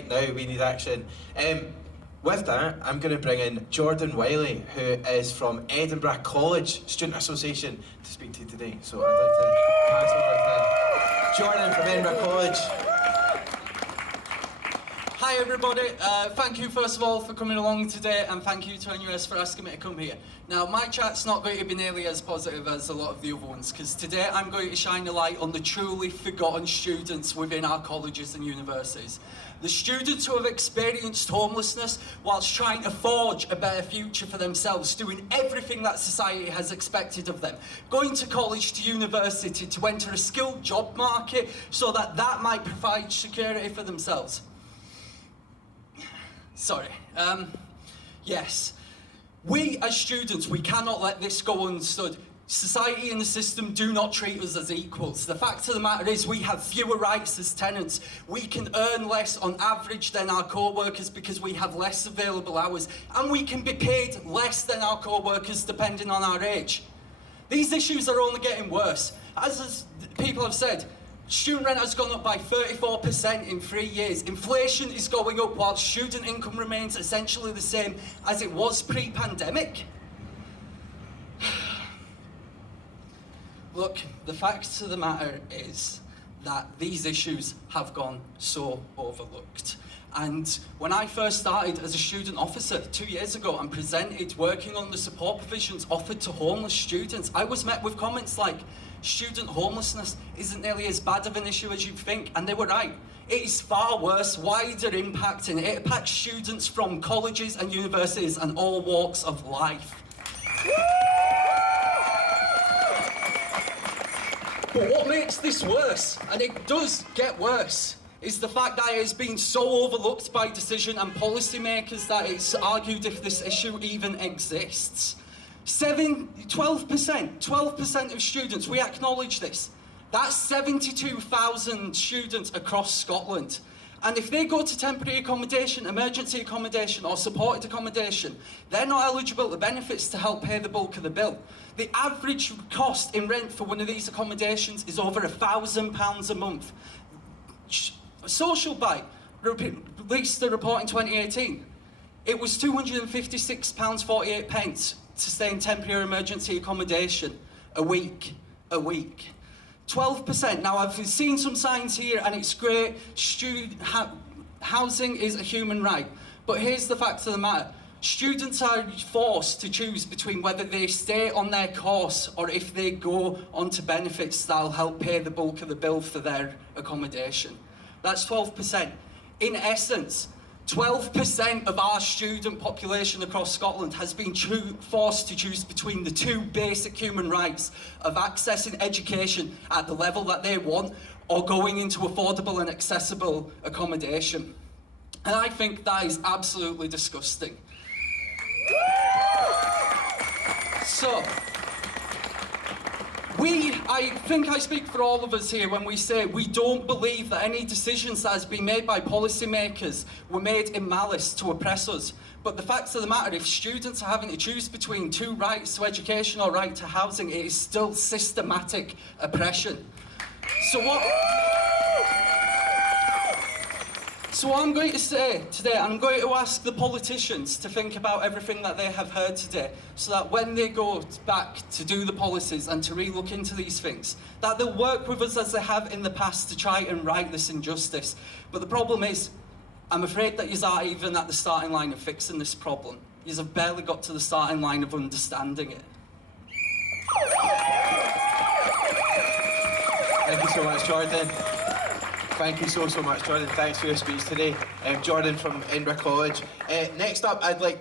right now. We need action. With that, I'm going to bring in Jordan Wyllie, who is from Edinburgh College Student Association, to speak to you today. So I'd like to pass over to Jordan from Edinburgh College. Hi everybody, thank you first of all for coming along today, and thank you to NUS for asking me to come here. Now my chat's not going to be nearly as positive as a lot of the other ones, because today I'm going to shine a light on the truly forgotten students within our colleges and universities. The students who have experienced homelessness whilst trying to forge a better future for themselves, doing everything that society has expected of them, going to college, to university, to enter a skilled job market so that that might provide security for themselves. Sorry. Yes. We as students, we cannot let this go unstood. Society and the system do not treat us as equals. The fact of the matter is we have fewer rights as tenants. We can earn less on average than our co-workers because we have less available hours, and we can be paid less than our co-workers depending on our age. These issues are only getting worse. As people have said, student rent has gone up by 34% in 3 years. Inflation is going up while student income remains essentially the same as it was pre-pandemic. Look, the fact of the matter is that these issues have gone so overlooked. And when I first started as a student officer 2 years ago and presented working on the support provisions offered to homeless students, I was met with comments like, student homelessness isn't nearly as bad of an issue as you'd think, and they were right. It is far worse, wider impact, and it impacts students from colleges and universities and all walks of life. But what makes this worse, and it does get worse, is the fact that it has been so overlooked by decision and policymakers that it's argued if this issue even exists. 12% of students, we acknowledge this. That's 72,000 students across Scotland. And if they go to temporary accommodation, emergency accommodation or supported accommodation, they're not eligible to benefits to help pay the bulk of the bill. The average cost in rent for one of these accommodations is over £1,000 a month. Social Bite released the report in 2018. It was £256.48 to stay in temporary emergency accommodation a week. 12%. Now I've seen some signs here and it's great. Housing is a human right. But here's the fact of the matter. Students are forced to choose between whether they stay on their course or if they go onto benefits that'll help pay the bulk of the bill for their accommodation. That's 12%. In essence, 12% of our student population across Scotland has been forced to choose between the two basic human rights of accessing education at the level that they want or going into affordable and accessible accommodation. And I think that is absolutely disgusting. So, I think I speak for all of us here when we say we don't believe that any decisions that has been made by policymakers were made in malice to oppress us. But the fact of the matter, if students are having to choose between two rights to education or right to housing, it is still systematic oppression. So what I'm going to say today, I'm going to ask the politicians to think about everything that they have heard today, so that when they go back to do the policies and to re-look into these things, that they'll work with us as they have in the past to try and right this injustice. But the problem is, I'm afraid that you aren't even at the starting line of fixing this problem. You have barely got to the starting line of understanding it. Thank you so much, Jordan. Thank you so much, Jordan. Thanks for your speech today. Jordan from Edinburgh College. Next up, I'd like to